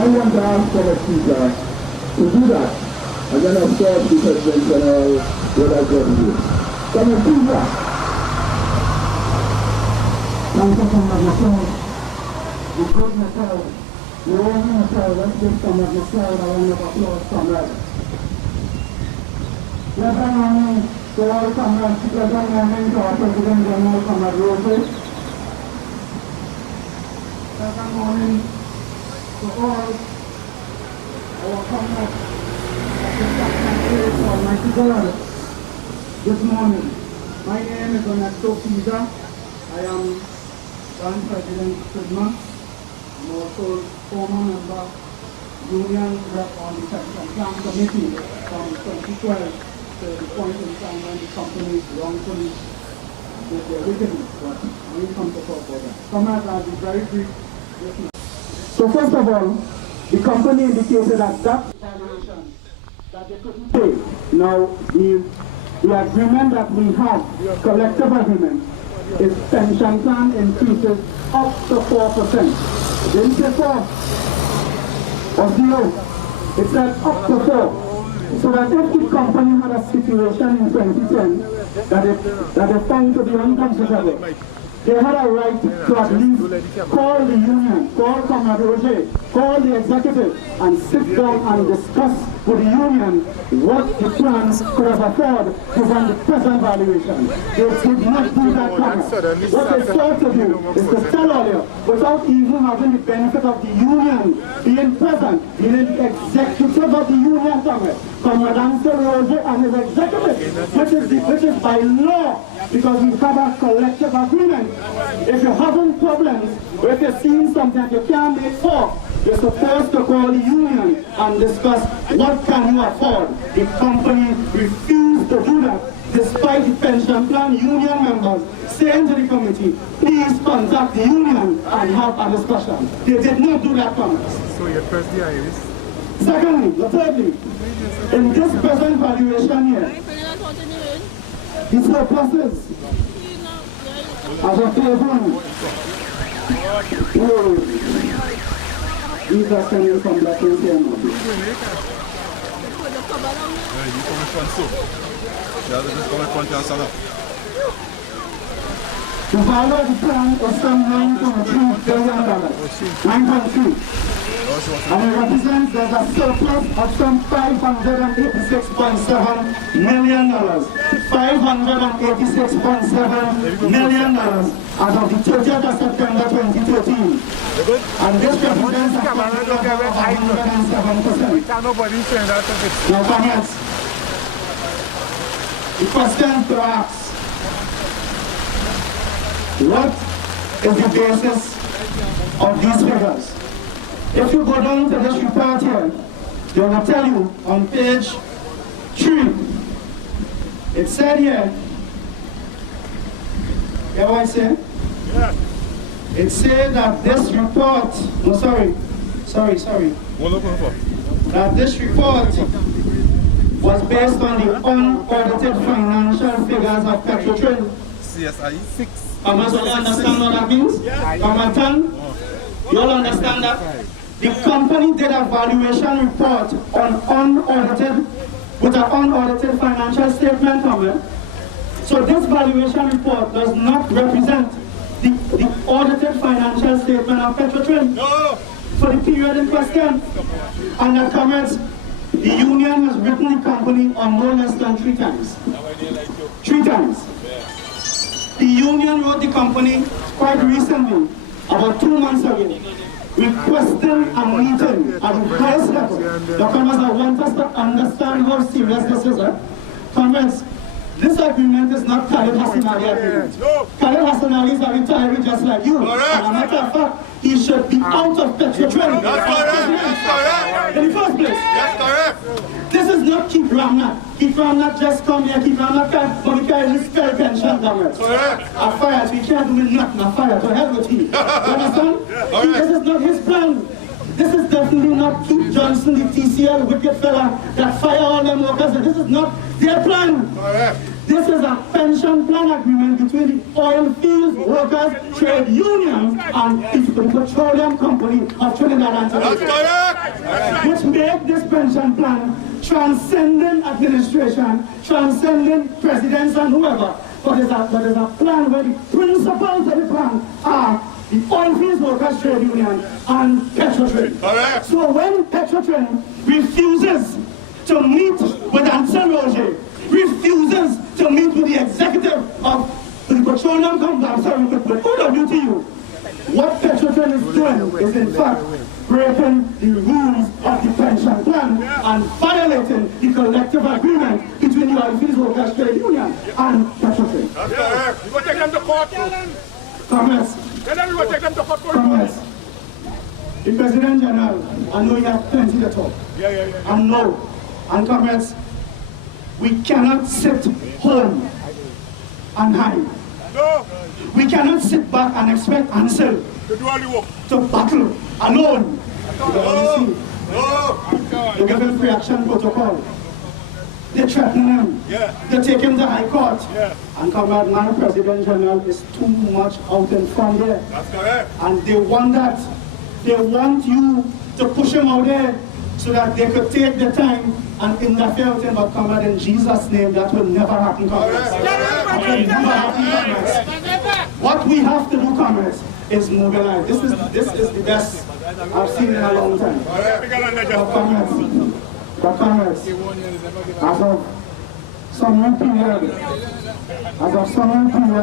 I want to ask our speaker to do that. And then of course the President General will address you. Come and do that. Thank you so much, Michelle. The good Michelle. The old Michelle, let's give some of Michelle a round of applause, comrades. Let's bring on in to all comrades, let's bring on in to our President General, Comrade Roget. Let's bring on in to all our comrades that have come here to Almighty God this morning. My name is Ancil Roget. I am Vice President Sigma. I'm also former member Union Rep on the Petrotrin Plan Committee from 2012 to the point in time when the company wrongfully did their wickedness. But we come to talk about that. Comrades, I'll be very brief. So first of all, the company indicated that valuation that they couldn't pay. Now the agreement that we have, collective agreement, is pension plan increases up to 4%. Didn't say 4 or 0. It said up to 4. So that if the company had a situation in 2010 that they found to be unconscionable, they had a right to at least call the union, call Comrade Roget, call the executive, and sit down and discuss with the union what the plans could have afforded given the present valuation. They did not do that, Comrade. What they sought to do is to tell all you, without even having the benefit of the union being present, being the executive of the union, Comrade Ancil Roget and his executive, which is by law, because we have a collective agreement. If you're having problems, or if you're seeing something you can't make for, you're supposed to call the union and discuss what can you afford. The company refused to do that, despite the pension plan union members saying to the committee, please contact the union and have a discussion. They did not do that, Congress. So you press the iris? Secondly, thirdly, in this present valuation here, the surpluses as a favor, these are coming from the Canadian. The value of the plan is some $9.3 billion. 9.3. And it represents there's a surplus of some $586.7 million. $586.7 million as of the 30th of September 2013. And this represents a surplus of 107%. Now, comrades, the question to ask, what is the basis of these figures? If you go down to this report here, they will tell you on page 3, it said here, hear what I say? Yeah. It said that this report, that this report was based on the unaudited financial figures of Petrotrin. CSI 6. You understand what that means? Yeah. You all understand that? The company did a valuation report on with an unaudited financial statement from it. So this valuation report does not represent the audited financial statement of Petrotrin for the period in question. And the comments, the union has written the company on no less than 3 times. 3 times. The union wrote the company quite recently, about 2 months ago, requesting a meeting at the highest level. The Comrades, I want us to understand how serious this is. Comrades, this agreement is not Khalid Hassanali agreement. Khalid Hassanali is a retiree just like you. And as a matter of fact, he should be out of Petrotrin. That's correct. In the first place. That's correct. This is not Keep Ramnat. Keep Ramnat just come here, Keep Ramnat can't, but we can't even spell pension, comrades. Correct. Our fires, we can't do nothing, our fire, to hell with him. You understand? Yeah. This is not his plan. This is definitely not Keith Johnson, the TCL wicked fella that fire all them workers. This is not their plan. Correct. This is a pension plan agreement between the oil field workers, trade unions, and the petroleum company of Trinidad and Tobago. That's correct. which make this pension plan transcending administration, transcending presidents and whoever. But there's a plan where the principles of the plan are the Oil Fields Workers Trade Union and Petrotrin. So when Petrotrin refuses to meet with Ancil Roget, refuses to meet with the executive of the petroleum company, with OWTU, what Petrotrin is doing is in fact breaking the rules of the pension plan and violating the collective agreement between the Oil Fields Workers Trade Union and Petrotrin. That's you go take them to court. Comrades, Tell them you go take them to court. Comrades, the President General, I know you have plenty to talk. I know. And comrades, we cannot sit home and hide. No. We cannot sit back and expect Ancil To do all the work. to battle alone. No. They give him free action protocol. They threaten him. They take him to high court. And Comrade, my President General is too much out in front there. That's correct. And they want that. They want you to push him out there so that they could take the time and interfere with him. But Comrade, in Jesus' name, that will never happen, comrades. That will never happen, comrades. What we have to do, comrades, is mobilize. This is the best I've seen in a long time. But comrades, as of summer period,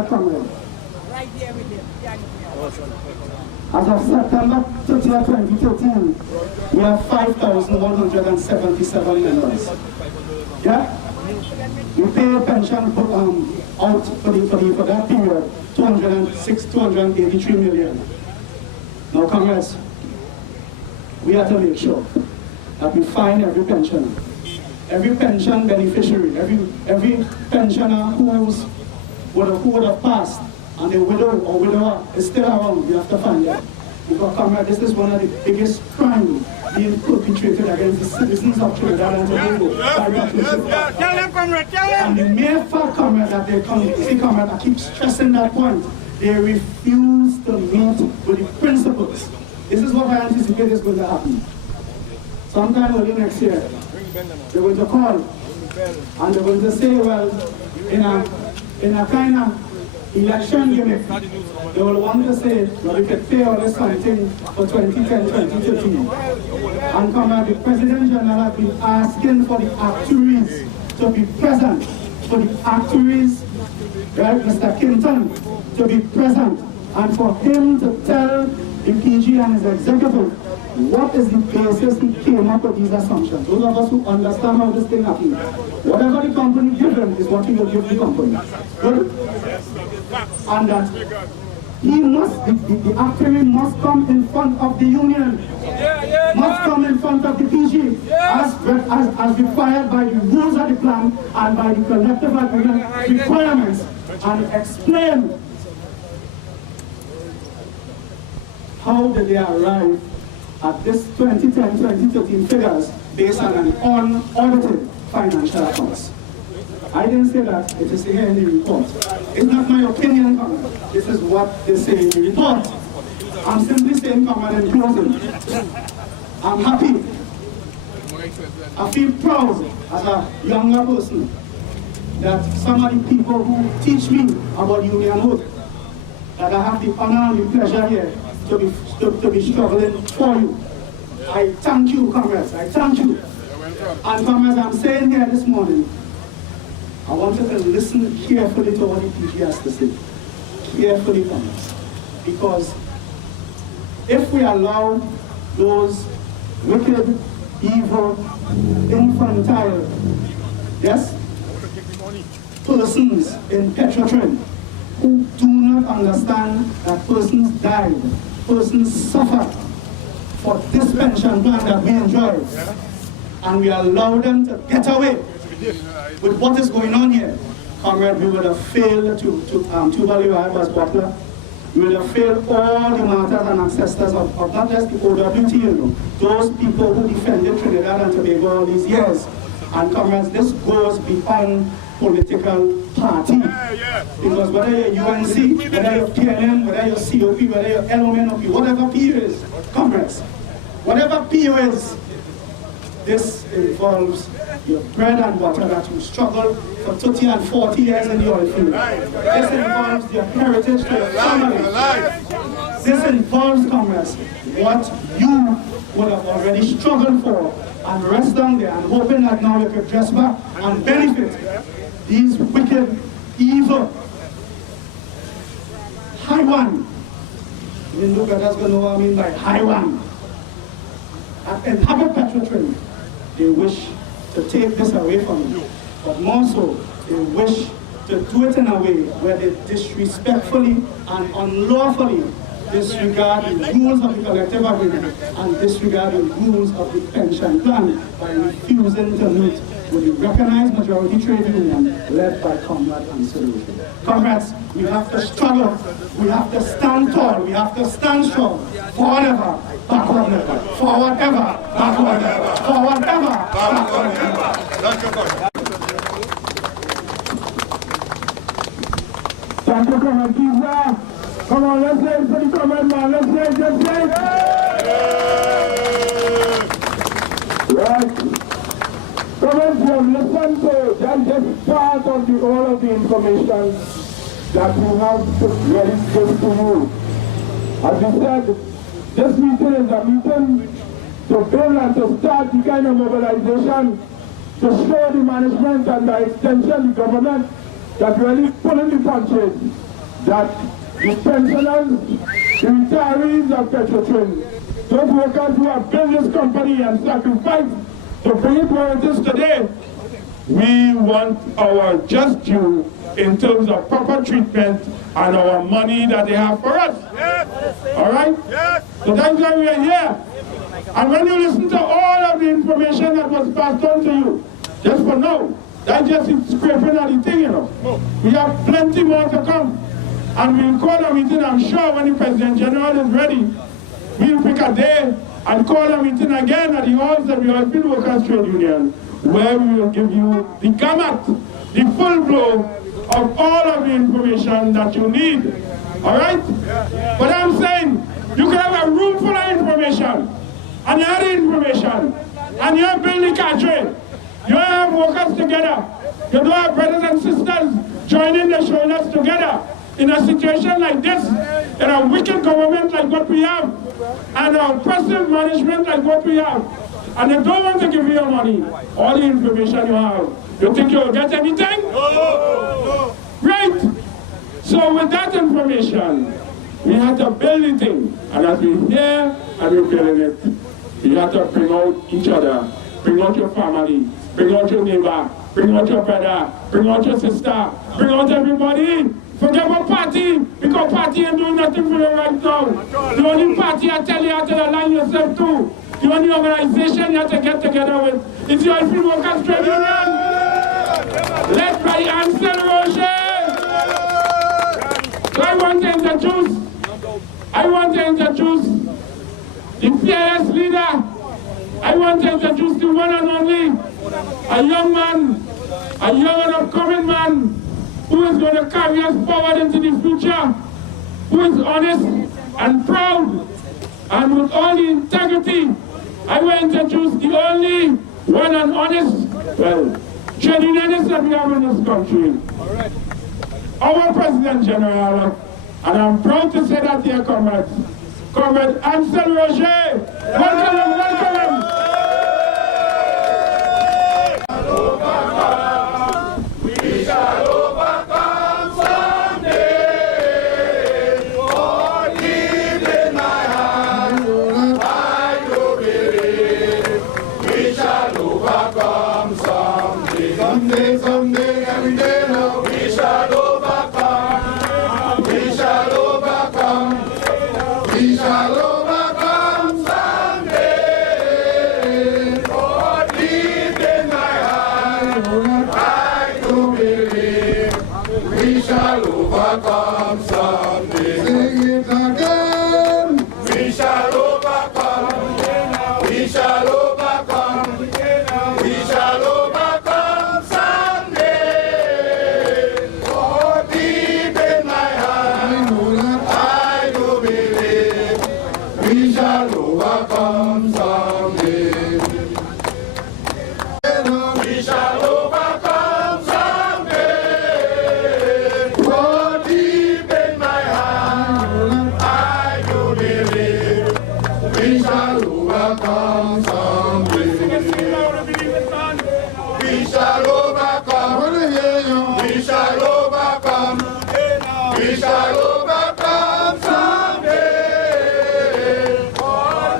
comrades, as of September 30, 2013, we have 5,177 members. Yeah? We pay pension out for that period, 283 million. Now, comrades, we have to make sure that we find every pensioner, every pension beneficiary, every pensioner who would have passed, and the widow or widower is still around. We have to find them. Because, comrade, this is one of the biggest crimes being perpetrated against the citizens of Trinidad and Tobago. Tell them, comrade, tell them. And the mere fact, comrade, that they come, see, comrade, I keep stressing that point. They refuse to meet with the principles. This is what I anticipate is going to happen. Sometime early next year, they're going to call and they're going to say, well, in a kind of election gimmick, they will want to say, well, we could pay all this something for 2010, 2013. And comrade, the President General has been asking for the actuaries to be present, for the actuaries, right, Mr. Kinton, to be present, and for him to tell the PG and his executive what is the basis he came up with these assumptions. Those of us who understand how this thing happens, whatever the company gives him is what he will give the company. Good? And that he must, the actuary must come in front of the union, must come in front of the PG, as required by the rules of the plan and by the collective agreement requirements, and explain how did they arrive at this 2010-2013 figures based on an unaudited financial accounts. I didn't say that, it is here in the report. It's not my opinion, comrade. This is what they say in the report. I'm simply saying, comrade, in closing, I'm happy. I feel proud as a younger person that some of the people who teach me about unionhood, that I have the honor and the pleasure here to be struggling for you. I thank you, comrades. I thank you. And comrades, I'm saying here this morning, I want you to listen carefully to what the PG has to say. Carefully, comrades. Because if we allow those wicked, evil, infantile, yes, persons in Petrotrin who do not understand that persons died, persons suffered for this pension plan that we enjoy, and we allow them to get away with what is going on here, comrade, we would have failed to value as Butler. We would have failed all the martyrs and ancestors of not just the OWTU, those people who defended Trinidad and Tobago all these years. And comrades, this goes beyond political party. Because whether you're UNC, whether you're PNM, whether you're COP, whether you're LOMNOP, whatever P is, comrades, whatever up to you is, this involves your bread and butter that you struggled for 30 and 40 years in the oil field. This involves your heritage to your family. This involves, Comrades, what you would have already struggled for, and rest down there and hoping that now you could dress back and benefit these wicked, evil, high one. You know that's going to know what I mean by high one. And inhabit Petrotrin, they wish to take this away from you. But more so, they wish to do it in a way where they disrespectfully and unlawfully disregard the rules of the collective agreement and disregard the rules of the pension plan by refusing to meet with the recognized majority trade union led by Comrades Ancil Roget. Comrades, we have to struggle, we have to stand tall, we have to stand strong, forever, backward never, forward ever, backward never, forward ever, backward never. Thank you, Comrades. Come on, let's say it for the Comrades, man. Let's say it, just say it. Right. Comrades, you have listened to that's just part of the all of the information that we have to really give to you. As we said, this meeting is a meeting to build and to start the kind of mobilization to show the management and by extension the government that really pulling the punches, that the pensioners, the retirees of Petrotrin, those workers who have built this company and sacrificed to bring it where it is today, we want our just due in terms of proper treatment and our money that they have for us. Yes. All right? Yes. So that's why we are here. And when you listen to all of the information that was passed on to you, just for now, that's just scraping at the thing, you know. We have plenty more to come. And we'll call a meeting, I'm sure, when the President General is ready, we'll pick a day and call a meeting again at the halls of the Oil Field Workers Trade Union, where we will give you the gamut, the full blow of all of the information that you need. All right? But I'm saying, you can have a room full of information, and you have the information, and you have building cadre, you have workers together, you don't have brothers and sisters joining their shoulders together in a situation like this, in a wicked government like what we have, and an oppressive management like what we have, and they don't want to give you your money, all the information you have. You think you'll get anything? No. Right? So with that information, we had to build the thing, and as we're here and we're building it, you have to bring out each other, bring out your family, bring out your neighbor, bring out your brother, bring out your sister, bring out everybody. Forget about party, because party ain't doing nothing for you right now. The only party I tell you have to align yourself to, the only organization you have to get together with, is the Oil Field Workers Trade Union, led by Ancil Roget. So I want to introduce the fearless leader. I want to introduce the one and only, a young man, a young and upcoming man, who is going to carry us forward into the future, who is honest and proud, and with all the integrity. I will introduce the only one and honest, trade unionists that we have in this country. Our President General, and I'm proud to say that here, Comrades, Comrade Ancil Roget. Welcome him, welcome him. Someday, every day now, we shall overcome. We shall overcome. We shall overcome someday. overcome someday. We shall overcome. I want to hear you. We shall overcome. We shall overcome someday.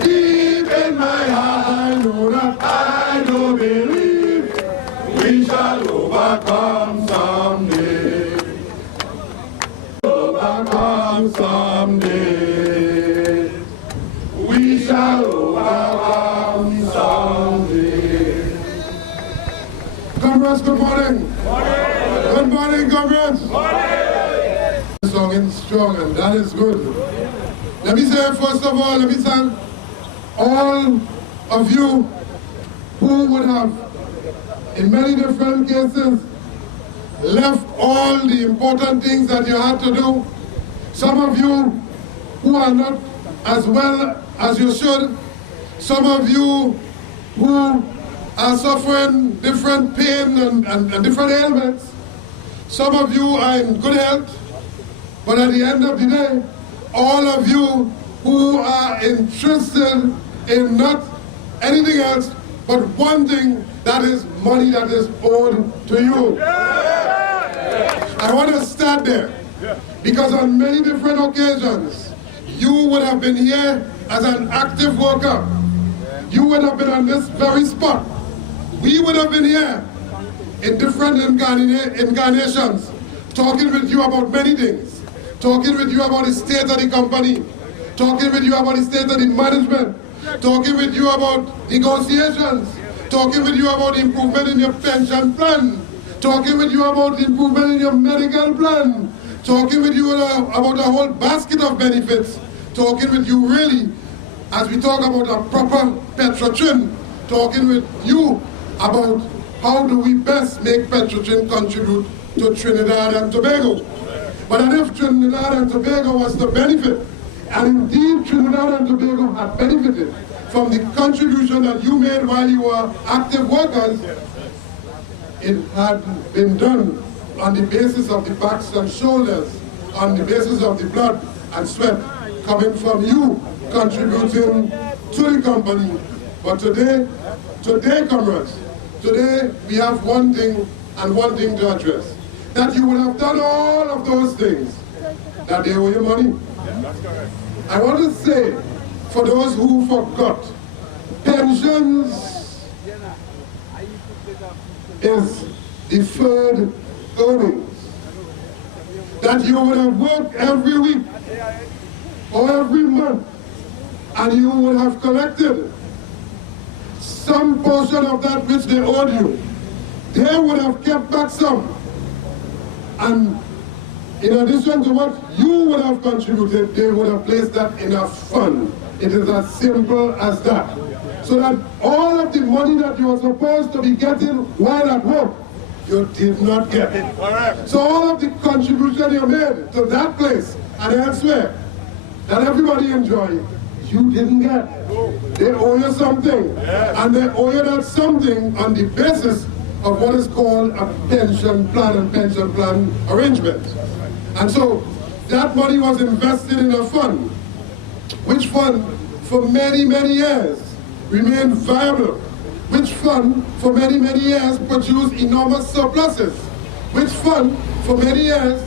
Deep in my heart, I know that I do believe we shall overcome someday. Overcome someday. We shall overcome someday. Comrades, good morning. Good morning, comrades. Strong and strong, and that is good. Let me say, first of all, let me thank all of you who would have, in many different cases, left all the important things that you had to do. Some of you who are not as well as you should. Some of you who are suffering different pain and different ailments. Some of you are in good health. But at the end of the day, all of you who are interested in not anything else but one thing, that is money that is owed to you. I want to start there, because on many different occasions, you would have been here as an active worker. You would have been on this very spot. We would have been here in different incarnations, talking with you about many things. Talking with you about the state of the company, talking with you about the state of the management, talking with you about negotiations, talking with you about improvement in your pension plan, talking with you about improvement in your medical plan, talking with you about a whole basket of benefits, talking with you really, as we talk about a proper Petrotrin, talking with you about how do we best make Petrotrin contribute to Trinidad and Tobago. But if Trinidad and Tobago was to benefit, and indeed Trinidad and Tobago had benefited from the contribution that you made while you were active workers, it had been done on the basis of the backs and shoulders, on the basis of the blood and sweat coming from you contributing to the company. But today, comrades, today we have one thing and one thing to address. That you would have done all of those things, that they owe you money. I want to say, for those who forgot, pensions is deferred earnings. That you would have worked every week or every month, and you would have collected some portion of that which they owed you. They would have kept back some. And in addition to what you would have contributed, they would have placed that in a fund. It is as simple as that. So that all of the money that you were supposed to be getting while at work, you did not get it. So all of the contribution you made to that place and elsewhere, that everybody enjoyed, you didn't get. They owe you something. And they owe you that something on the basis of what is called a pension plan and pension plan arrangement. And so that money was invested in a fund, which fund for many, many years remained viable, which fund for many, many years produced enormous surpluses, which fund for many years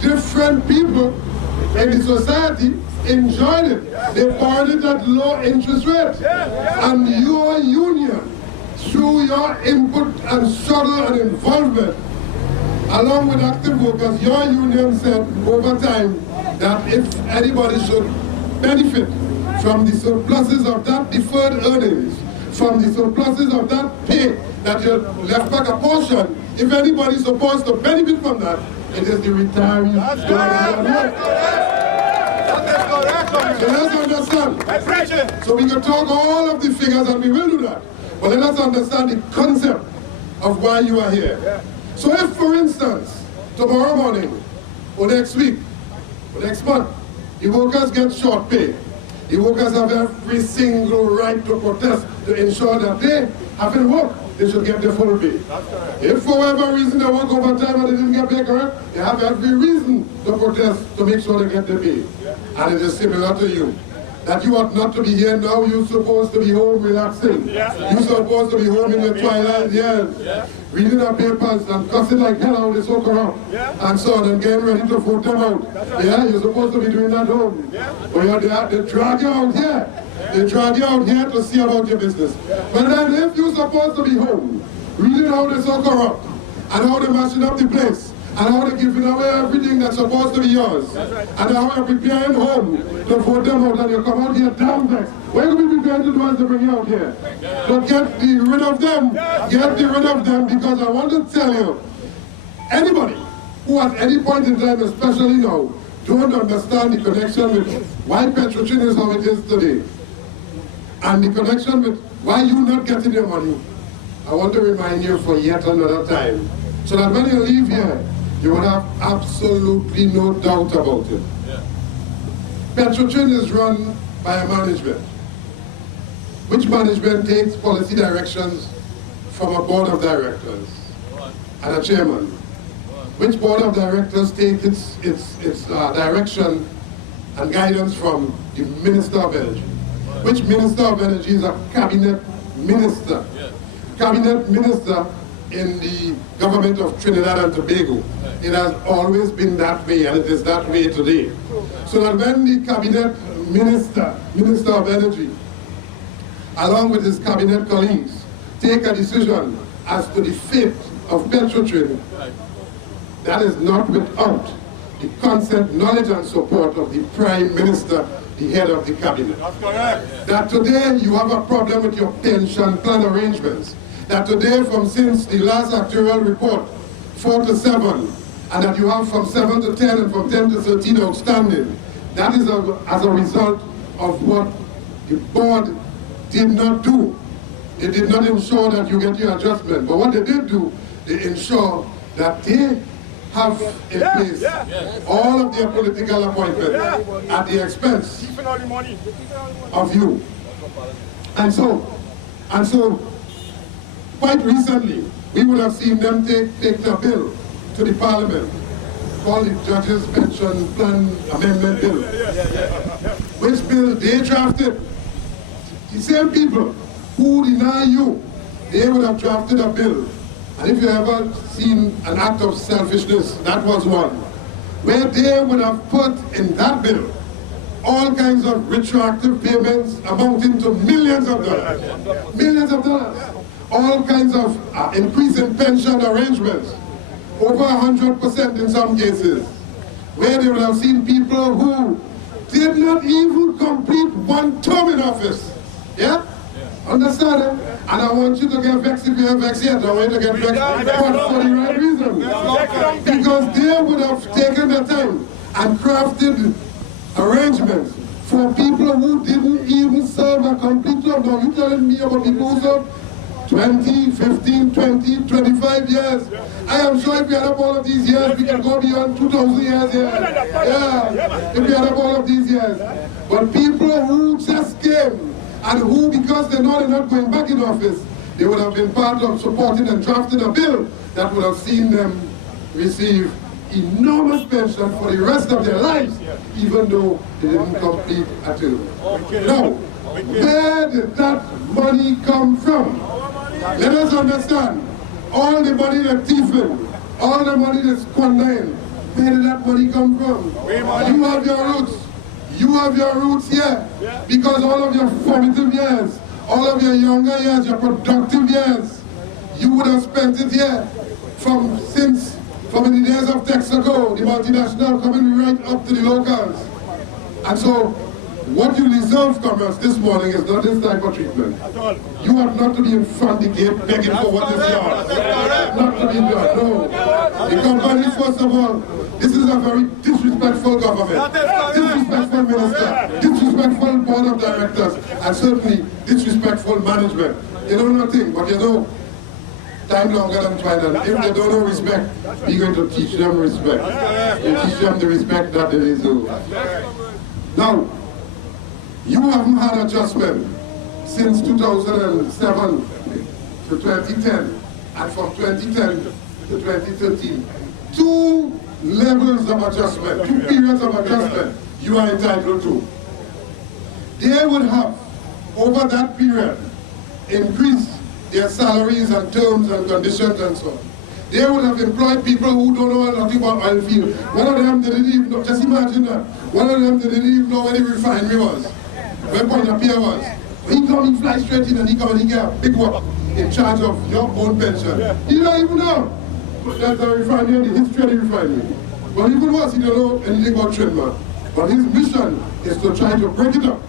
different people in the society enjoyed it. They borrowed it at low interest rates. And your union, through your input and struggle and involvement, along with active workers, your union said over time that if anybody should benefit from the surpluses of that deferred earnings, from the surpluses of that pay that you left back a portion, if anybody's supposed to benefit from that, it is the retirees. So let's understand. So we can talk all of the figures, and we will do that. But let us understand the concept of why you are here. So if, for instance, tomorrow morning, or next week, or next month, the workers get short pay, the workers have every single right to protest to ensure that they haven't worked, they should get their full pay. If for whatever reason they work overtime and they didn't get paid correct, they have every reason to protest to make sure they get their pay. And it is similar to you. that you ought not to be here now. You're supposed to be home relaxing. You're supposed to be home in the twilight years, reading our papers and cussing like hell out, they so corrupt, and so on, and getting ready to vote them out. You're supposed to be doing that home. But they drag you out here. They drag you out here to see about your business. But then if you're supposed to be home, reading how they're so corrupt, and how they're mashing up the place, and how they're giving away everything that's supposed to be yours, and how you're preparing home to vote them out, and you come out here damn vexed. What are you going to be preparing to do as to bring you out here? So get rid of them. Get rid of them, because I want to tell you, anybody who at any point in time, especially now, don't understand the connection with why Petrotrin is how it is today, and the connection with why you're not getting your money, I want to remind you for yet another time, so that when you leave here, you will have absolutely no doubt about it. Petrotrin is run by a management, which management takes policy directions from a board of directors and a chairman, which board of directors take its direction and guidance from the Minister of Energy, which Minister of Energy is a cabinet minister. Cabinet minister in the government of Trinidad and Tobago. It has always been that way, and it is that way today. So that when the cabinet minister of energy, along with his cabinet colleagues, take a decision as to the fate of Petrotrin, that is not without the consent, knowledge, and support of the Prime Minister, the head of the cabinet. That's correct. That today you have a problem with your pension plan arrangements. That today, since the last actuarial report, 4 to 7, and that you have from 7 to 10 and from 10 to 13 outstanding, that is as a result of what the board did not do. They did not ensure that you get your adjustment. But what they did do, they ensure that they have in place all of their political appointments at the expense of you. And so, quite recently, we would have seen them take the bill to the Parliament, called the Judges' Pension Plan Amendment Bill. Which bill they drafted. The same people who deny you, they would have drafted a bill. And if you ever seen an act of selfishness, that was one, where they would have put in that bill all kinds of retroactive payments amounting to millions of dollars. Millions of dollars. All kinds of increase in pension arrangements, over 100% in some cases, where they would have seen people who did not even complete one term in office. Yeah? Understand it? And I want you to get vexed if you're vexed yet. I want you to get vexed, but for the right reason. Because they would have taken the time and crafted arrangements for people who didn't even serve a complete term. Now you're telling me about people who served 20, 15, 20, 25 years. I am sure if we add up all of these years, we can go beyond 2,000 years here. Yeah, if we add up all of these years. But people who just came, and who, because they know they're not going back in office, they would have been part of supporting and drafting a bill that would have seen them receive enormous pension for the rest of their lives, even though they didn't complete a term. Now, where did that money come from? Let us understand, all the money that's thieving, all the money that's squandering, where did that money come from? You have your roots. You have your roots here because all of your formative years, all of your younger years, your productive years, you would have spent it here from in the days of Texaco, the multinational coming right up to the locals. And so, what you deserve, Comrades, this morning is not this type of treatment. You are not to be in front of the gate begging for what is yours. Not to be there, no. The company, first of all, this is a very disrespectful government, disrespectful minister, disrespectful board of directors, and certainly disrespectful management. You know nothing, but you know, time longer than twilight. If they don't know respect, we're going to teach them respect. We teach them the respect that they deserve. Now, you haven't had adjustment since 2007 to 2010, and from 2010 to 2013. 2 levels of adjustment, 2 periods of adjustment you are entitled to. they would have, over that period, increased their salaries and terms and conditions and so on. They would have employed people who don't know nothing about oil field. One of them didn't even know, just imagine that. One of them didn't even know where the refinery was, where Pointe was. He come, he fly straight in and he come and he get a big work in charge of your own pension. He don't even know that's a refinery, the history of the refinery. But even worse, he don't know anything about treatment. But his mission is to try to break it up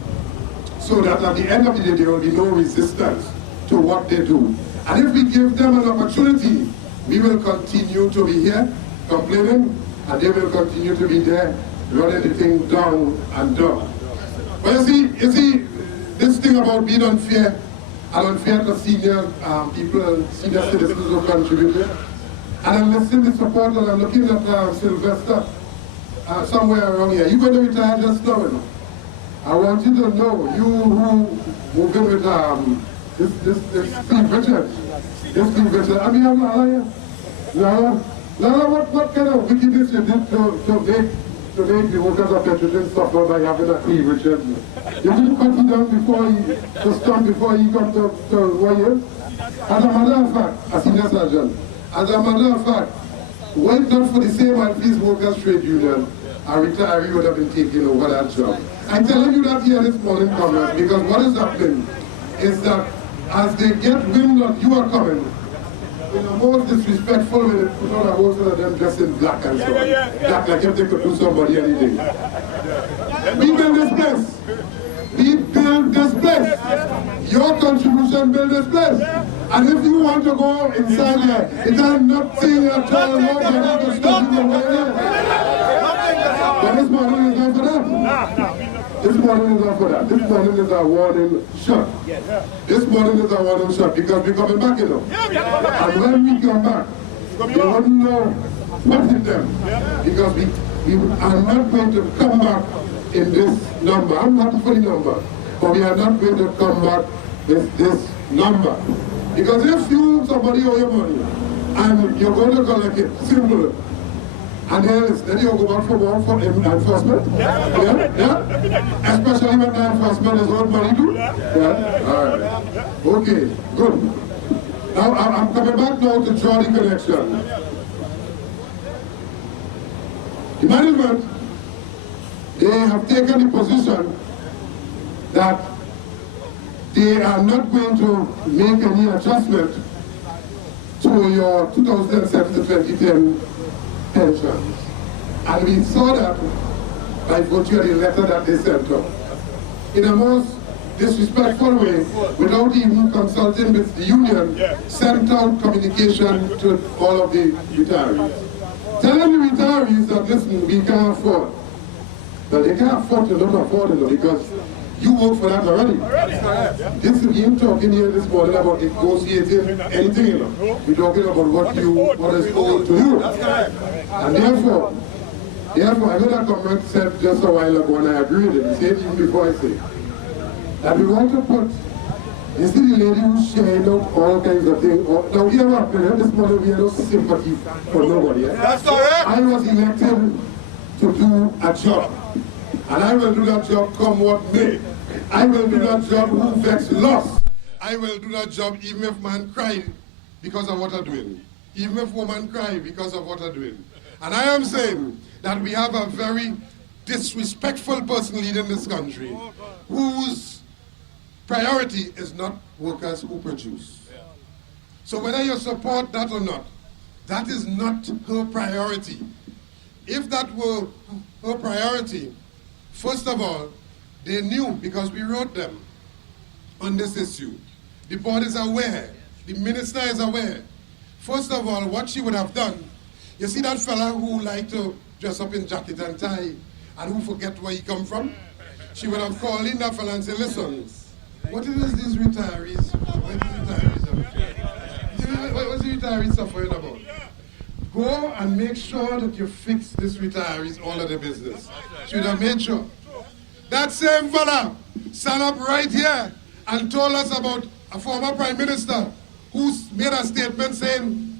so that at the end of the day there will be no resistance to what they do. And if we give them an opportunity, we will continue to be here complaining, and they will continue to be there running the thing down and down. But you see, this thing about being unfair and unfair to senior people and senior citizens who contributed. And I'm listening to support and I'm looking at Sylvester somewhere around here. You're going to retire just now, you know? I want you to know, you who moved in with this Steve Richards. This Steve Richards. I mean, I'm not here. Lala, what kind of wickedness you did to make the workers of Petrotrin suffer by having a Steve Richards? You didn't cut him down before to stop before he come to where he is? As a matter of fact, a senior sergeant, as a matter of fact, were it not for the same Alphys Workers Trade Union, a retiree would have been taking over that job. I'm telling you that here this morning, Comrades, because what is happening is that as they get wind that you are coming, in a most disrespectful way, you know that most of them dressed in black and so on. Black like if they could do somebody anything. We build this place. We build this place. Your contribution build this place. And if you want to go inside there, it has nothing at all more than you to stop you right there. But this morning is not for that. This morning is not for that. This morning is a warning shot. This morning is a warning shot because we're coming back, you know. And when we come back, they wouldn't know what hit them. Because we are not going to come back in this number. I'm not for the number. But we are not going to come back with this number. Because if somebody owe your money and you're going to collect it, simple. And then you go back for more for enforcement. Yeah? Especially when the enforcement is old money too. Yeah? All right. Okay, good. Now I'm coming back now to draw the connection. The management, they have taken the position that they are not going to make any adjustment to your 2007 to 2010 pensions. And we saw that by virtue of the letter that they sent out. In a most disrespectful way, without even consulting with the union, sent out communication to all of the retirees. Telling the retirees that, listen, we can't afford. But they can't afford to not afford it because you work for that already. This is him talking here this morning about negotiating anything, you know. We're talking about what is owed to you. And therefore, I heard a comment said just a while ago, and I agree with it. He said even before I say that we want to put, you see the lady who's sharing out all kinds of things. Now we have this morning we have no sympathy for nobody. That's correct. I was elected to do a job. And I will do that job come what may. I will do that job who vex loss. I will do that job even if man cry because of what I'm doing. Even if woman cry because of what I'm doing. And I am saying that we have a very disrespectful person leading this country whose priority is not workers who produce. So whether you support that or not, that is not her priority. If that were her priority, first of all, they knew because we wrote them on this issue. The board is aware, the minister is aware. First of all, what she would have done, you see that fella who liked to dress up in jacket and tie and who forget where he come from? She would have called in that fella and said, listen, what is these retirees? What's the retirees suffering about? Go and make sure that you fix this retirees all of the business. She would have made sure. That same fella stand up right here and told us about a former prime minister who made a statement saying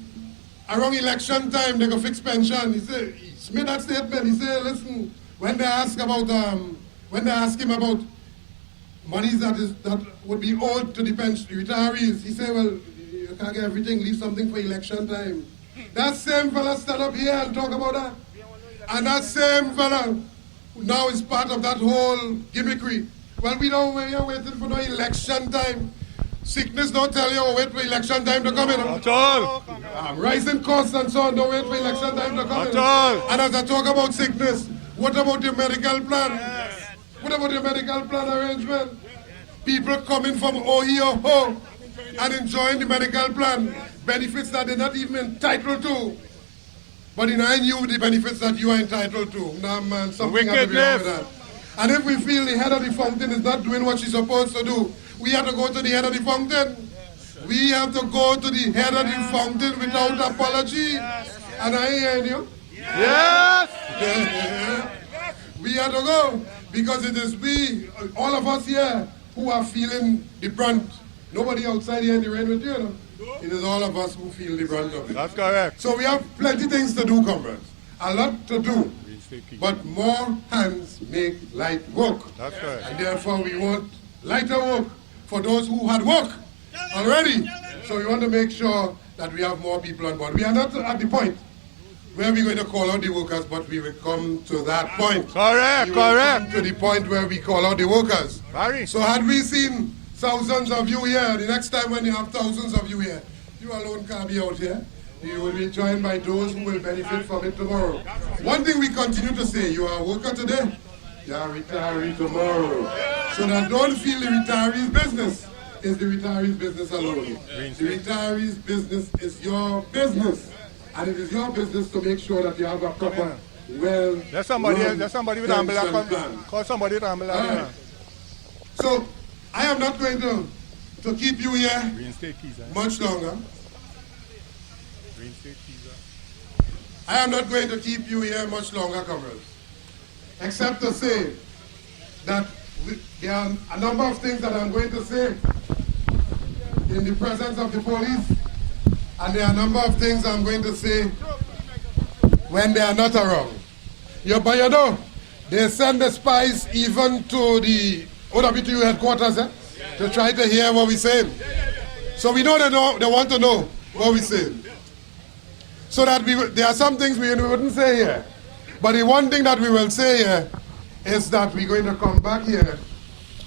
around election time they go fix pension. He made that statement. He said, listen, when they ask him about monies that would be owed to the retirees. He said, well, you can't get everything, leave something for election time. That same fella stand up here and talk about that. And that same fella now is part of that whole gimmickry. Well, we are waiting for no election time. Sickness don't tell you, wait for election time to come in. At all. Rising costs and so on, don't wait for election time to come in. At all. And as I talk about sickness, what about your medical plan? Yes. What about your medical plan arrangement? People coming from Ohio and enjoying the medical plan, benefits that they're not even entitled to. But I knew the benefits that you are entitled to. Nah, man, something has to be wrong with that. And if we feel the head of the fountain is not doing what she's supposed to do, we have to go to the head of the fountain. We have to go to the head of the fountain without apology. And I hear you. Yes! We have to go because it is we, all of us here, who are feeling the brunt. Nobody outside here in the rain with you, know? It is all of us who feel the brunt of it. That's correct. So we have plenty things to do, comrades. A lot to do. But more hands make light work. That's correct. And therefore we want lighter work for those who had work already. So we want to make sure that we have more people on board. We are not at the point where we're going to call out the workers, but we will come to that point. Correct, correct. To the point where we call out the workers. Barry. So had we seen thousands of you here, the next time when you have thousands of you here, you alone can't be out here. You will be joined by those who will benefit from it tomorrow. One thing we continue to say, you are a worker today, you are a retiree tomorrow. So that don't feel the retiree's business is the retiree's business alone. The retiree's business is your business. And it is your business to make sure that you have a proper, there's somebody with ambulance. Call somebody with ambulance. Right. So I am not going to keep you here much longer. I am not going to keep you here much longer, comrades. Except to say that there are a number of things that I'm going to say in the presence of the police, and there are a number of things I'm going to say when they are not around. But you know, they send the spies even to the OWTU headquarters to try to hear what we're saying. So we know they want to know what we're saying. So that there are some things we wouldn't say here. But the one thing that we will say here is that we're going to come back here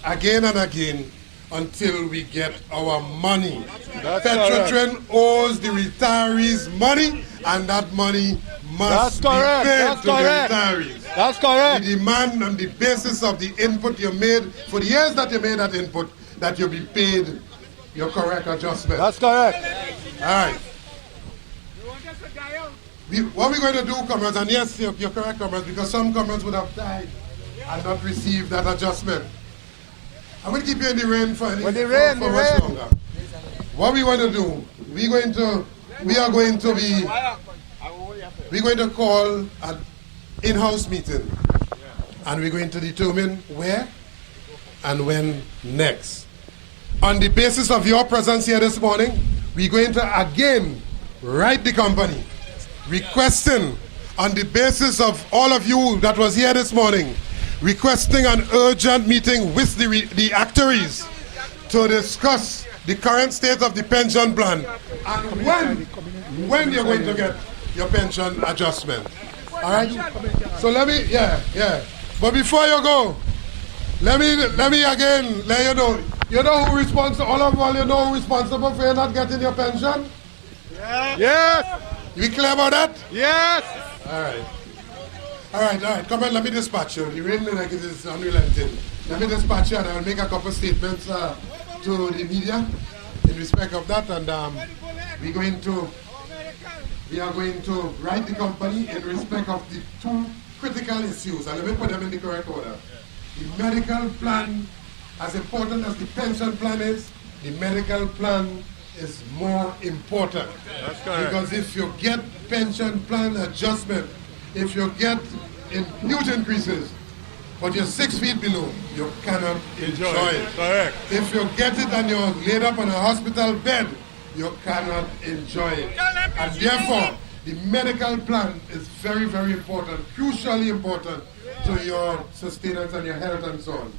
again and again until we get our money. Petrotrin owes the retirees money, and that money must be paid to the retirees. That's correct. We demand on the basis of the input you made, for the years that you made that input, that you be paid your correct adjustment. That's correct. All right. What we're going to do, comrades, and yes, you're correct, comrades, because some comrades would have died and not received that adjustment. I'm going to keep you in the rain for much longer. What we want to do, we're going to call an in-house meeting, and we're going to determine where and when next. On the basis of your presence here this morning, we're going to again write the company, requesting on the basis of all of you that was here this morning, requesting an urgent meeting with the actuaries to discuss the current state of the pension plan and when you're going to get your pension adjustment. All right? So let me, But before you go, let me again let you know. You know who responsible? All of you know who responsible for you not getting your pension? Yeah. Yes. You clear about that? Yes. All right. Come on, let me dispatch you. You really like it is unrelenting. Let me dispatch you, and I will make a couple statements to the media in respect of that, and we are going to write the company in respect of the two critical issues, and let me put them in the correct order. The medical plan, as important as the pension plan is, the medical plan is more important. That's correct. Because if you get pension plan adjustment, if you get huge increases, but you're 6 feet below, you cannot enjoy it. Correct. If you get it and you're laid up on a hospital bed, you cannot enjoy it. And therefore, the medical plan is very, very important, crucially important to your sustenance and your health and so on.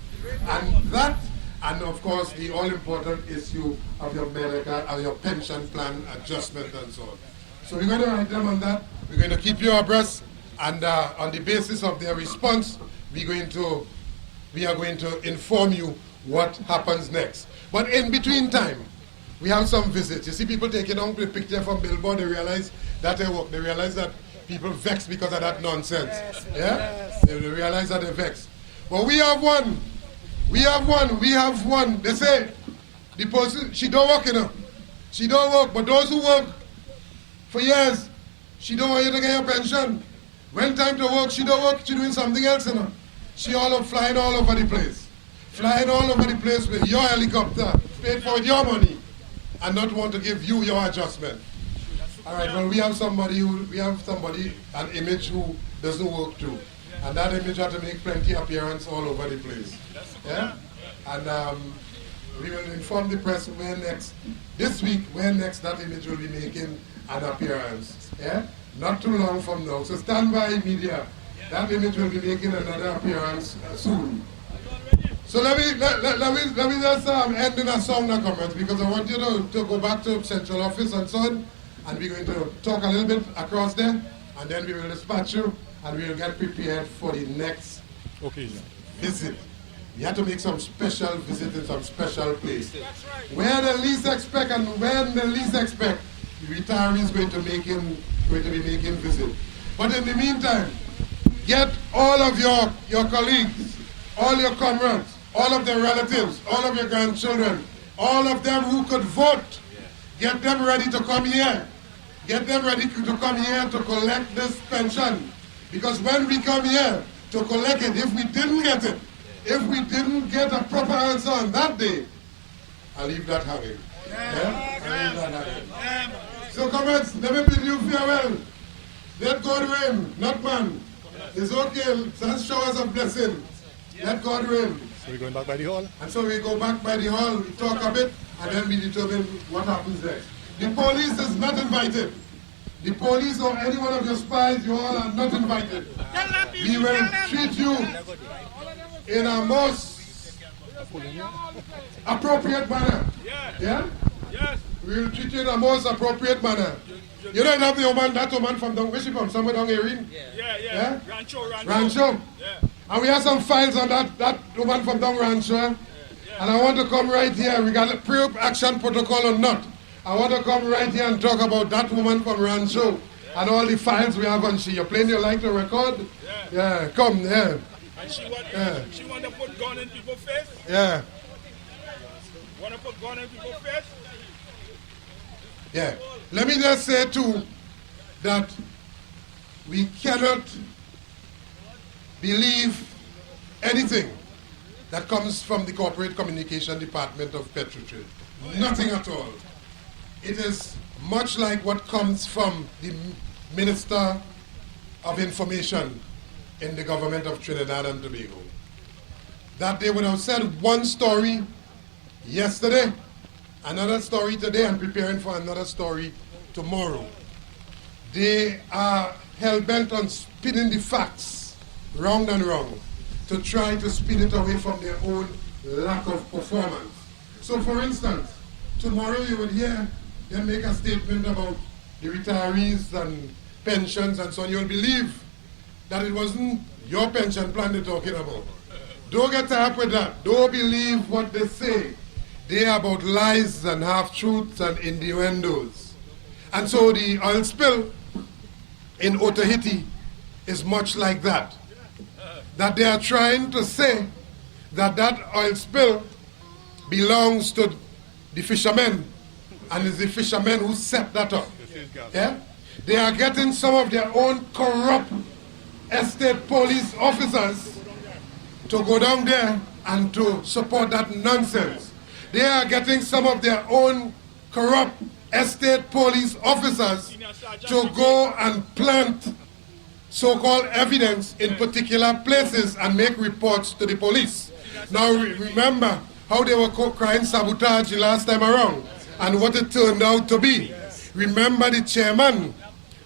And that And of course, the all-important issue of your medical and your pension plan adjustment and so on. So we're going to write them on that. We're going to keep you abreast, and on the basis of their response, we are going to inform you what happens next. But in between time, we have some visits. You see people taking on the picture from billboard, they realize that they work. They realize that people vex because of that nonsense. Yes, yeah? yes. They realize that they vex. But we have one. We have one. They say, the person, she don't work, you know. She don't work, but those who work for years, she don't want you to get your pension. When time to work, she don't work, she doing something else, you know. She flying all over the place. Flying all over the place with your helicopter, paid for with your money, and not want to give you your adjustment. All right, well, we have somebody, an image who doesn't work too. And that image had to make plenty appearance all over the place. Yeah? And we will inform the press this week, when next that image will be making an appearance. Yeah? Not too long from now. So stand by, media. That image will be making another appearance soon. So let me just end in a song now, Comrades, because I want you to go back to Central Office and so on, and we're going to talk a little bit across there, and then we will dispatch you, and we will get prepared for the next visit. We have to make some special visit in some special place. Where the least expect and when the least expect, the retirees going to be making visit. But in the meantime, get all of your colleagues, all your comrades, all of their relatives, all of your grandchildren, all of them who could vote, get them ready to come here. Get them ready to come here to collect this pension. Because when we come here to collect it, if we didn't get it, if we didn't get a proper answer on that day, I'll leave that hanging. Yeah? I'll leave that hanging. So comrades, let me bid you farewell. Let God reign, not man. It's okay, send showers of blessing. Let God reign. So we're going back by the hall? And so we go back by the hall, we talk a bit, and then we determine what happens next. The police is not invited. The police or any one of your spies, you all are not invited. We will treat you in a most appropriate manner. Yeah? Yes. We will treat you in a most appropriate manner. You don't have the woman, that woman from down, where she from? Somewhere down here in? Yeah. Rancho. Yeah. And we have some files on that woman from down Rancho. And I want to come right here, we got a pre-action protocol or not. I want to come right here and talk about that woman from Rancho and all the files we have on she. You're playing, you like the record? Yeah, come, yeah. And she want to put gun in people's face? Yeah. Want to put gun in people's face? Yeah. Let me just say too that we cannot believe anything that comes from the Corporate Communication Department of Petrotrin. Nothing at all. It is much like what comes from the Minister of Information in the government of Trinidad and Tobago. That they would have said one story yesterday, another story today, and preparing for another story tomorrow. They are hell-bent on spinning the facts round and round to try to spin it away from their own lack of performance. So for instance, tomorrow you will hear them make a statement about the retirees and pensions and so on. You'll believe that it wasn't your pension plan they're talking about. Don't get tied up with that. Don't believe what they say. They are about lies and half-truths and innuendos. And so the oil spill in Otahiti is much like that. That they are trying to say that that oil spill belongs to the fishermen, and it's the fishermen who set that up. Yeah? They are getting some of their own corrupt estate police officers to go down there and to support that nonsense. They are getting some of their own corrupt estate police officers to go and plant so-called evidence in particular places and make reports to the police. Now remember how they were crying sabotage the last time around and what it turned out to be. Remember the chairman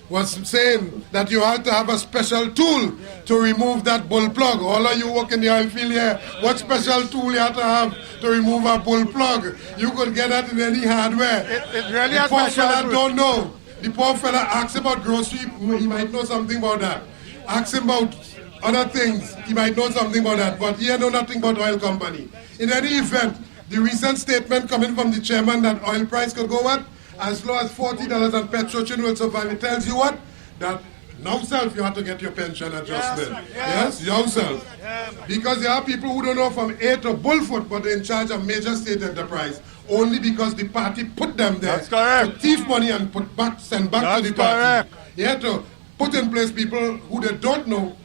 was saying that you had to have a special tool to remove that bull plug. All of you work in the oil field here, what special tool you have to remove a bull plug? You could get that in any hardware. It really the has poor special fella tool. don't know. The poor fella asks about grocery, he might know something about that. Ask him about other things, he might know something about that, but he know nothing about oil company. In any event, the recent statement coming from the chairman that oil price could go what? As low as $40 and Petrotrin will survive. It tells you what? That now self you have to get your pension adjustment. Yes, yourself. Because there are people who don't know from A to Bullfoot, but they're in charge of major state enterprise. Only because the party put them there. That's correct. To thief money and send back to the party. Correct. You have to put in place people who they don't know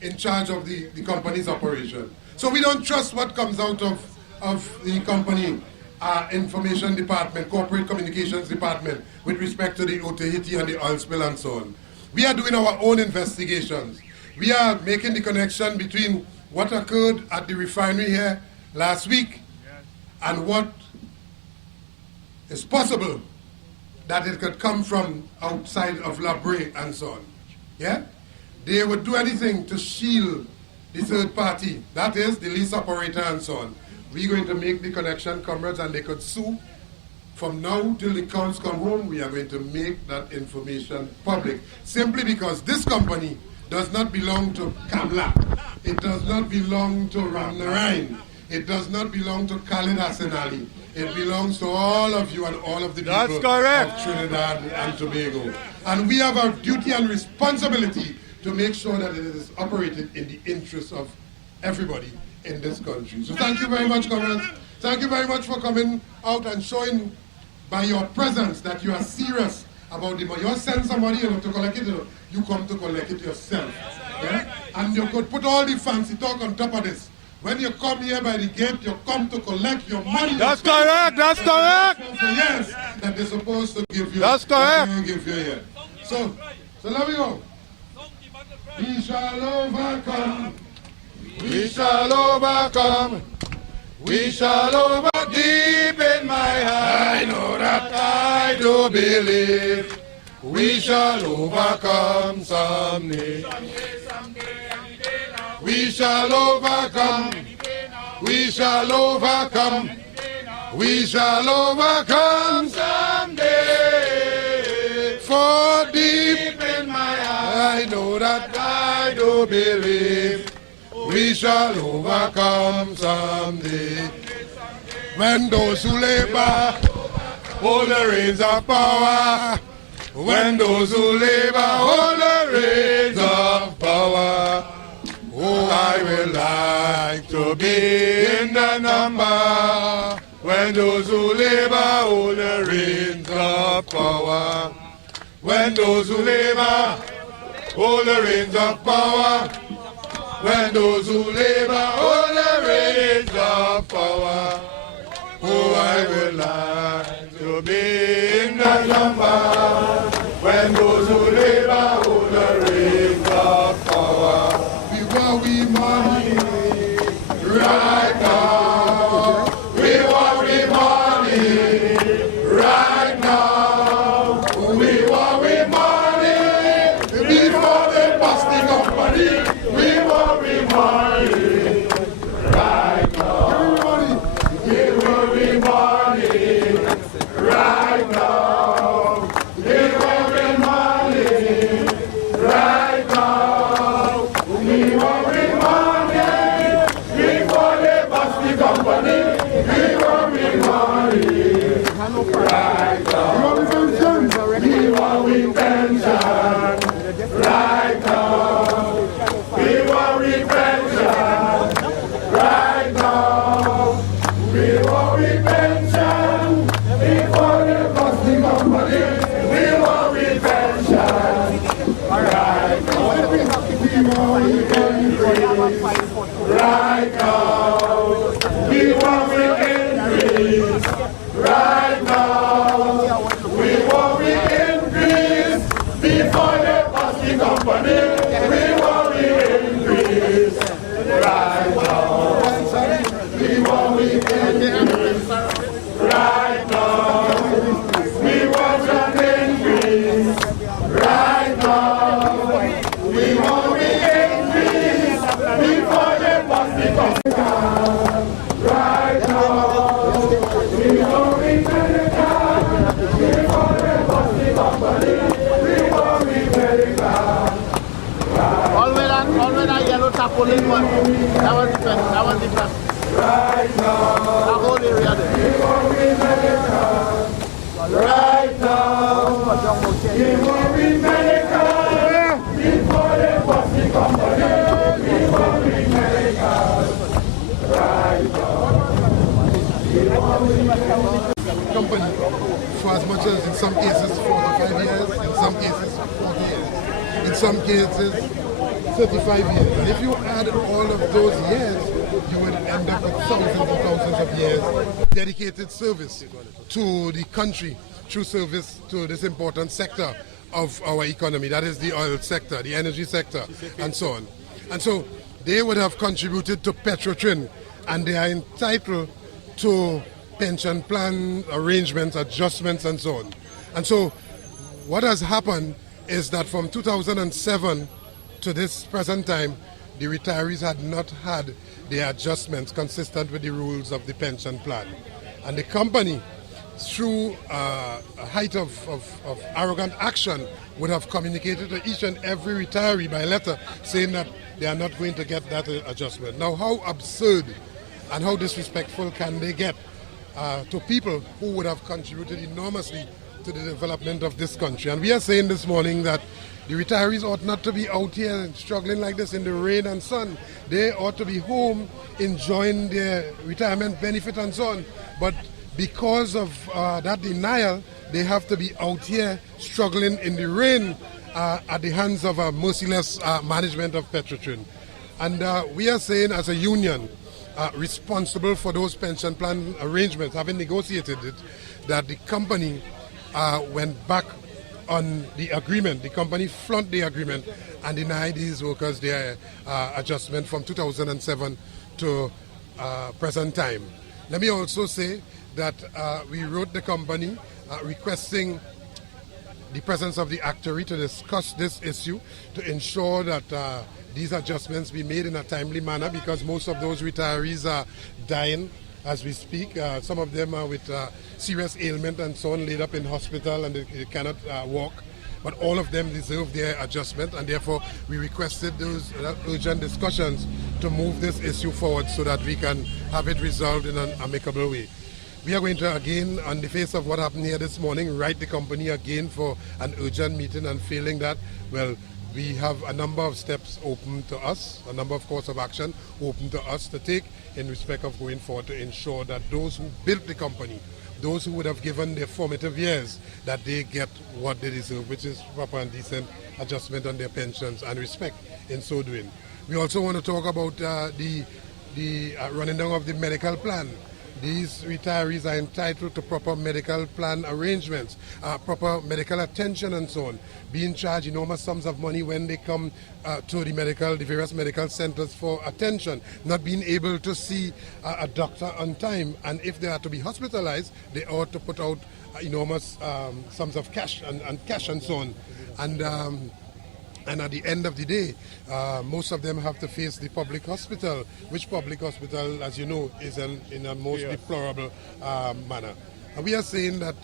in charge of the company's operation. So we don't trust what comes out of the company information department, corporate communications department, with respect to the Otahiti and the oil spill and so on. We are doing our own investigations. We are making the connection between what occurred at the refinery here last week and what is possible that it could come from outside of La Brea and so on. Yeah? They would do anything to shield the third party, that is the lease operator and so on. We're going to make the connection, comrades, and they could sue. From now till the counts come home, we are going to make that information public, simply because this company does not belong to Kamla. It does not belong to Ram Narayan. It does not belong to Khalid Hassan Ali. It belongs to all of you and all of the people of Trinidad and Tobago. And we have a duty and responsibility to make sure that it is operated in the interest of everybody in this country. So thank you very much, comrades. Thank you very much for coming out and showing by your presence that you are serious about the money. You send somebody to collect it, you come to collect it yourself. Yeah? And you could put all the fancy talk on top of this. When you come here by the gate, you come to collect your money. That's correct, that's correct. Yes, that they're supposed to give you. That's correct. Give you here. So let me go. We shall overcome. We shall overcome. We shall overcome. Deep in my heart, I know that. I do believe we shall overcome someday. We shall overcome. We shall overcome. We shall overcome someday. For deep in my heart, I know that I do believe we shall overcome someday. When those who labor hold the reins of power, when those who labor hold the reins of power, oh, I will like to be in the number. When those who labor hold the reins of power, when those who labor hold the reins of power, when those who labor hold the reins of power, oh, I will like to be in the number. When those who labor hold the reins of power, We money right now. We want we money right now. We want we money before they bust the company. We want we money right now. We want we money right now. That was the best. That was the best. Right now. That whole area there. Give up America. Right now. Give up America. Before they bust the company. Give up America. Right now. Give up America. Company for as much as in some cases 4 to 5 years, in some cases 40 years, in some cases 35 years. And if you add all of those years, you would end up with thousands and thousands of years dedicated service to the country through service to this important sector of our economy, that is the oil sector, the energy sector, and so on. And so they would have contributed to Petrotrin, and they are entitled to pension plan arrangements, adjustments, and so on. And so what has happened is that from 2007 to this present time, the retirees had not had their adjustments consistent with the rules of the pension plan. And the company, through a height of arrogant action, would have communicated to each and every retiree by letter saying that they are not going to get that adjustment. Now, how absurd and how disrespectful can they get to people who would have contributed enormously to the development of this country? And we are saying this morning that the retirees ought not to be out here struggling like this in the rain and sun. They ought to be home enjoying their retirement benefit and so on. But because of that denial, they have to be out here struggling in the rain at the hands of a merciless management of Petrotrin. And we are saying as a union, responsible for those pension plan arrangements, having negotiated it, that the company went back on the agreement. The company flunked the agreement and denied these workers their adjustment from 2007 to present time. Let me also say that we wrote the company requesting the presence of the actuary to discuss this issue to ensure that these adjustments be made in a timely manner, because most of those retirees are dying as we speak. Some of them are with serious ailment and so on, laid up in hospital, and they cannot walk. But all of them deserve their adjustment, and therefore we requested those urgent discussions to move this issue forward so that we can have it resolved in an amicable way. We are going to again, on the face of what happened here this morning, write the company again for an urgent meeting, and failing that, well, we have a number of steps open to us, a number of course of action open to us to take in respect of going forward to ensure that those who built the company, those who would have given their formative years, that they get what they deserve, which is proper and decent adjustment on their pensions and respect in so doing. We also want to talk about the running down of the medical plan. These retirees are entitled to proper medical plan arrangements, proper medical attention and so on, being charged enormous sums of money when they come to the various medical centers for attention, not being able to see a doctor on time, and if they are to be hospitalized, they ought to put out enormous sums of cash and so on. And at the end of the day, most of them have to face the public hospital, which public hospital, as you know, is in a most deplorable manner. And we are saying that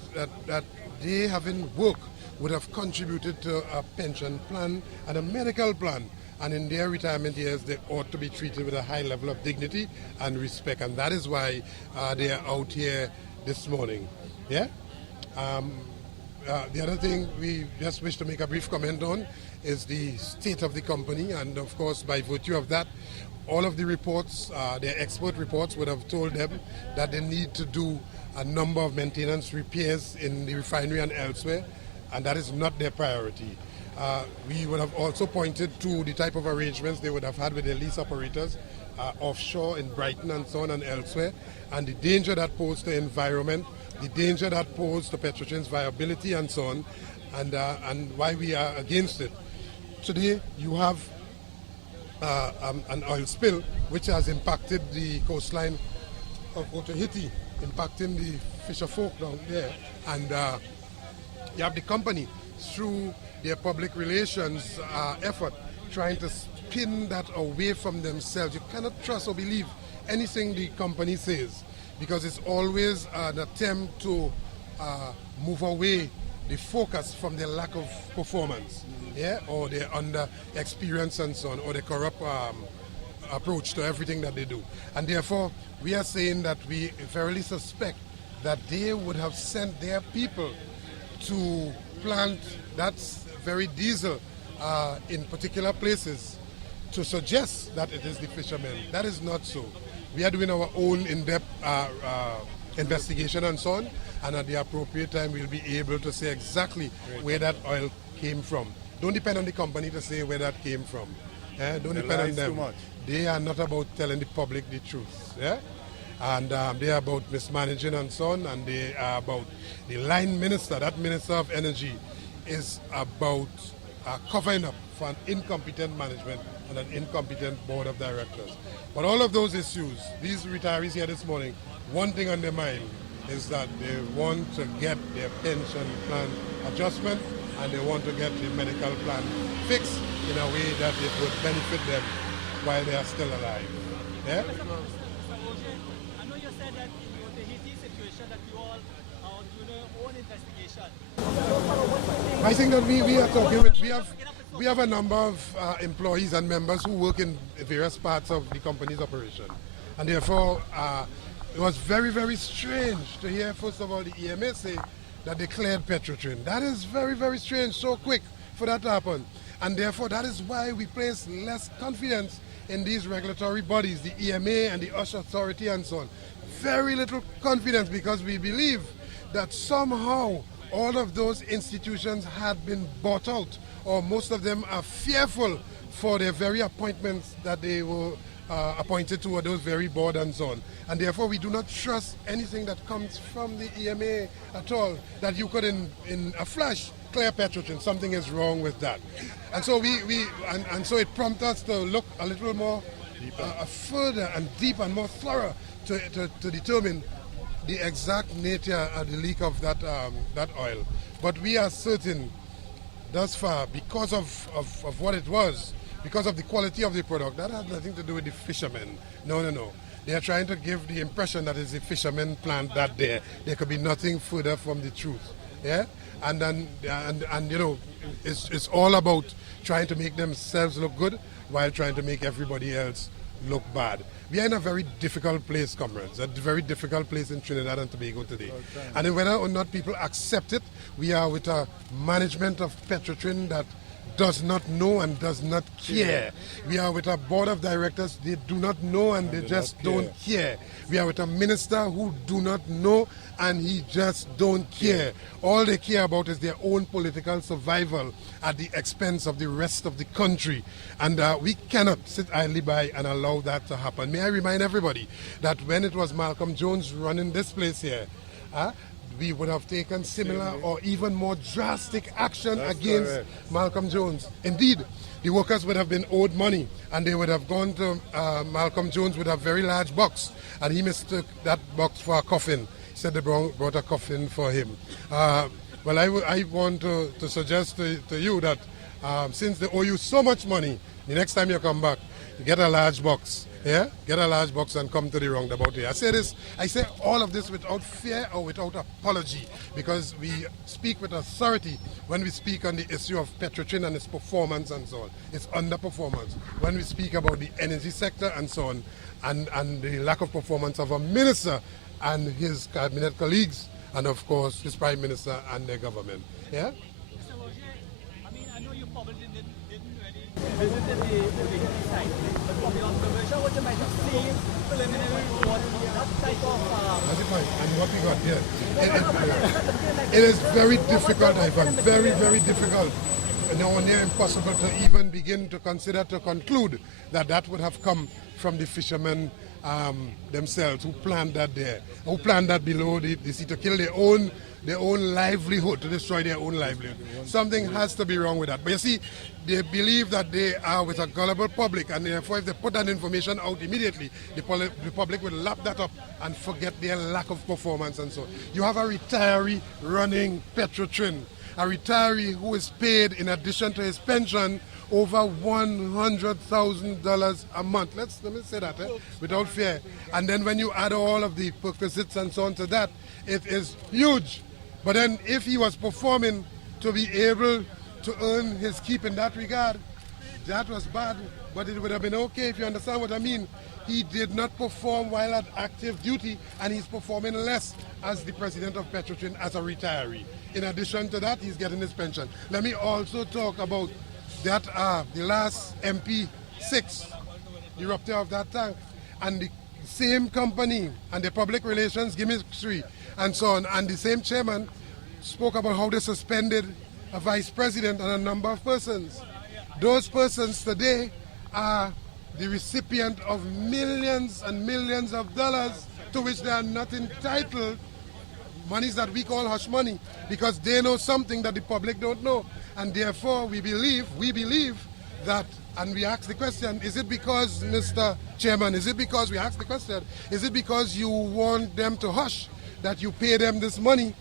they, having work, would have contributed to a pension plan and a medical plan. And in their retirement years, they ought to be treated with a high level of dignity and respect. And that is why they are out here this morning. Yeah? The other thing we just wish to make a brief comment on is the state of the company, and of course by virtue of that, all of the reports, their expert reports would have told them that they need to do a number of maintenance repairs in the refinery and elsewhere, and that is not their priority. We would have also pointed to the type of arrangements they would have had with their lease operators offshore in Brighton and so on and elsewhere, and the danger that posed to the environment, the danger that posed to Petrotrin's viability and so on, and why we are against it. Today you have an oil spill which has impacted the coastline of Haiti, impacting the fisher folk down there, and you have the company through their public relations effort trying to spin that away from themselves. You cannot trust or believe anything the company says, because it's always an attempt to move away the focus from their lack of performance, or their under experience and so on, or the corrupt approach to everything that they do. And therefore, we are saying that we verily suspect that they would have sent their people to plant that very diesel in particular places to suggest that it is the fishermen. That is not so. We are doing our own in-depth investigation and so on, and at the appropriate time we'll be able to say exactly where that oil came from. Don't depend on the company to say where that came from. Don't depend on them. They are not about telling the public the truth. And they are about mismanaging and so on, and they are about the line minister, that minister of energy, is about covering up for an incompetent management and an incompetent board of directors. But all of those issues, these retirees here this morning, one thing on their mind is that they want to get their pension plan adjustment, and they want to get the medical plan fixed in a way that it would benefit them while they are still alive. Yeah? Mr. Roget, I know you said that in the Haiti situation that you all are doing your own investigation. I think that we are talking with, we have a number of employees and members who work in various parts of the company's operation. And therefore, it was very, very strange to hear, first of all, the EMA say that they cleared Petrotrin. That is very, very strange, so quick for that to happen. And therefore, that is why we place less confidence in these regulatory bodies, the EMA and the USH authority and so on. Very little confidence, because we believe that somehow all of those institutions had been bought out, or most of them are fearful for their very appointments that they were appointed to, those very board and so on. And therefore we do not trust anything that comes from the EMA at all, that you could in a flash clear Petrotrin. Something is wrong with that. And so so it prompts us to look a little more further and deeper and more thorough to determine the exact nature of the leak of that oil. But we are certain thus far, because of what it was, because of the quality of the product, that has nothing to do with the fishermen. No. They are trying to give the impression that it's the fishermen plant that there could be nothing further from the truth. Yeah? And you know, it's all about trying to make themselves look good while trying to make everybody else look bad. We are in a very difficult place, comrades, a very difficult place in Trinidad and Tobago today. And whether or not people accept it, we are with a management of Petrotrin that does not know and does not care. We are with a board of directors, they do not know and they just don't care. We are with a minister who do not know and he just don't care. All they care about is their own political survival at the expense of the rest of the country. And we cannot sit idly by and allow that to happen. May I remind everybody that when it was Malcolm Jones running this place here, we would have taken similar or even more drastic action against Malcolm Jones. Indeed, the workers would have been owed money and they would have gone to Malcolm Jones with a very large box, and he mistook that box for a coffin. He said they brought a coffin for him. Well, I want to suggest to you that since they owe you so much money, the next time you come back, you get a large box. Yeah, get a large box and come to the roundabout here. I say all of this without fear or without apology, because we speak with authority when we speak on the issue of Petrotrin and its performance and so on. It's underperformance. When we speak about the energy sector and so on, and the lack of performance of a minister and his cabinet colleagues, and of course his prime minister and their government. Yeah. Mr. Roget, I mean, I know you probably didn't really visit the Haiti site, but from the observation, what you might have seen preliminary report, that type of... That's it, Mike. And what we got here. It is very difficult, Ivan. Very, very difficult. Now and near impossible to even begin to consider, to conclude that that would have come from the fishermen themselves who planned that there, who planned that below the sea to kill their own livelihood, to destroy their own livelihood. Something has to be wrong with that. But you see, they believe that they are with a gullible public, and therefore if they put that information out immediately, the public will lap that up and forget their lack of performance and so on. You have a retiree running Petrotrin, a retiree who is paid, in addition to his pension, over $100,000 a month. Let me say that, without fear. And then when you add all of the perquisites and so on to that, it is huge. But then if he was performing to be able to earn his keep in that regard, that was bad. but it would have been okay if you understand what I mean. He did not perform while at active duty, and he's performing less as the president of Petrotrin as a retiree. In addition to that, he's getting his pension. Let me also talk about that the last MP6, the rupture of that tank, and the same company and the public relations gimmickry and so on, and the same chairman spoke about how they suspended a vice president and a number of persons. Those persons today are the recipient of millions and millions of dollars to which they are not entitled, monies that we call hush money, because they know something that the public don't know. And therefore we believe that, and we ask the question, is it because, Mr. Chairman, is it because you want them to hush, that you pay them this money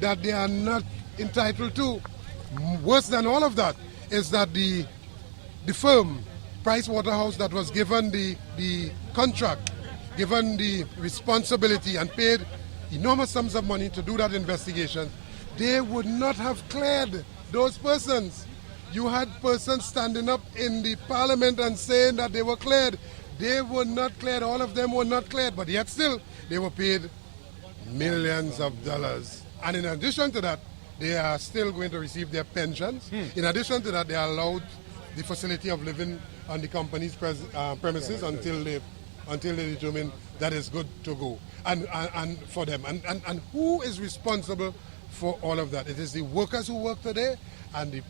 that they are not entitled to? Worse than all of that is that the firm, Price Waterhouse, that was given the contract, given the responsibility and paid enormous sums of money to do that investigation, they would not have cleared those persons. You had persons standing up in the parliament and saying that they were cleared. They were not cleared, all of them were not cleared, but yet still they were paid millions of dollars. And in addition to that, they are still going to receive their pensions. In addition to that, they are allowed the facility of living on the company's premises until they determine that is good to go, and for them. And who is responsible for all of that? It is the workers who work today and the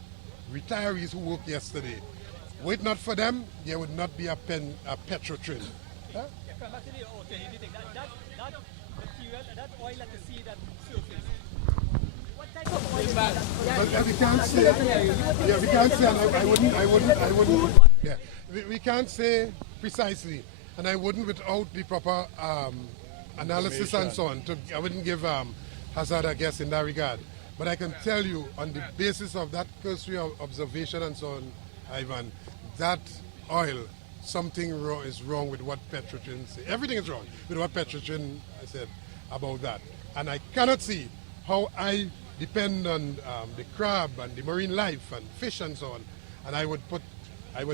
retirees who worked yesterday. Were it not for them, there would not be a Petrotrin. Huh? Come back to the anything. That material, that oil at the sea that surface. What type of oil is that? Well, we can't say. Yeah, we can't say. And I wouldn't. Yeah, we can't say precisely, and I wouldn't without the proper analysis and so on. I wouldn't give hazard a guess in that regard. But I can tell you, on the basis of that cursory observation and so on, Ivan, that oil, something is wrong with what Petrotrin said. Everything is wrong with what Petrotrin said about that. And I cannot see how I depend on the crab and the marine life and fish and so on, and I would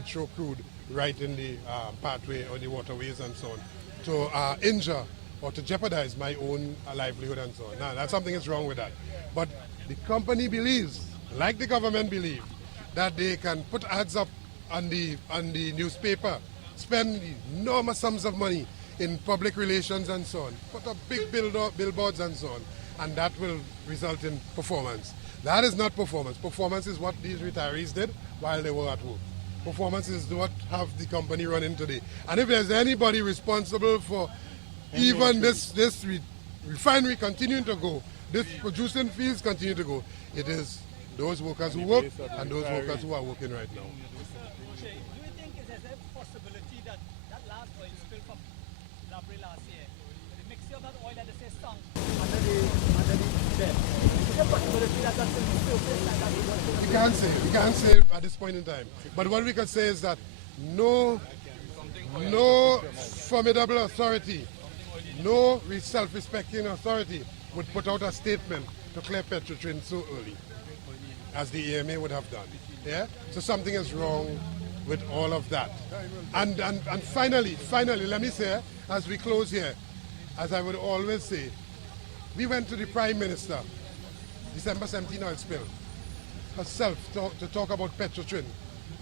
throw crude right in the pathway or the waterways and so on to injure or to jeopardize my own livelihood and so on. Now, that's something is wrong with that. But the company believes, like the government believe, that they can put ads up on the newspaper, spend enormous sums of money in public relations and so on, put up big billboards and so on, and that will result in performance. That is not performance. Performance is what these retirees did while they were at work. Performance is what have the company running today. And if there's anybody responsible for even this refinery continuing to go, this producing fields continue to go, it is those workers who work and those workers who are working right now. Do you think is there a possibility that last oil spill from Labre last year, the mixture of that oil that they say sunk under the bed? Is there a possibility that that's still like that? We can't say at this point in time. But what we can say is that no formidable authority, no self-respecting authority would put out a statement to clear Petrotrin so early as the AMA would have done. Yeah? So something is wrong with all of that. And finally, let me say, as we close here, as I would always say, we went to the Prime Minister, December 17 oil spill, herself to talk about Petrotrin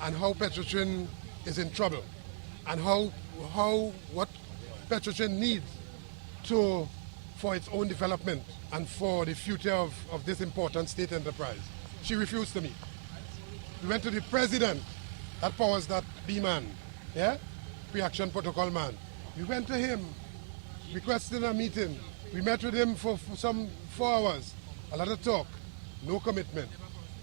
and how Petrotrin is in trouble and what Petrotrin needs for its own development and for the future of this important state enterprise. She refused to meet. We went to the president, that powers that B-man, yeah? Pre-action protocol man. We went to him, requesting a meeting. We met with him for some 4 hours, a lot of talk, no commitment.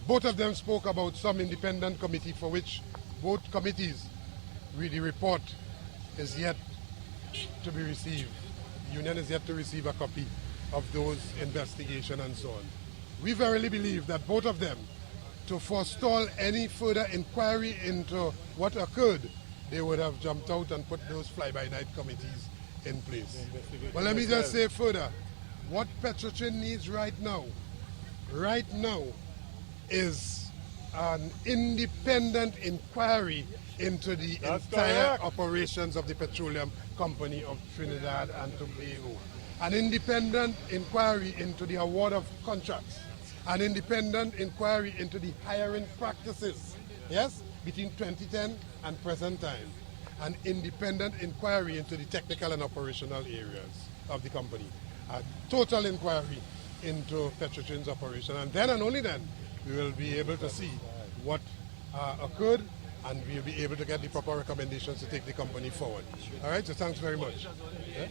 Both of them spoke about some independent committee for which both committees, the report is yet to be received. The union is yet to receive a copy of those investigations and so on. We verily believe that both of them, to forestall any further inquiry into what occurred, they would have jumped out and put those fly-by-night committees in place. But let me just say further, what Petrotrin needs right now is an independent inquiry into the That's entire correct. operations of the Petroleum Company of Trinidad and Tobago. An independent inquiry into the award of contracts. An independent inquiry into the hiring practices, yes, between 2010 and present time. An independent inquiry into the technical and operational areas of the company. A total inquiry into Petrotrin's operation, and then and only then we will be able to see what occurred, and we'll be able to get the proper recommendations to take the company forward. All right, so thanks very much. Yeah?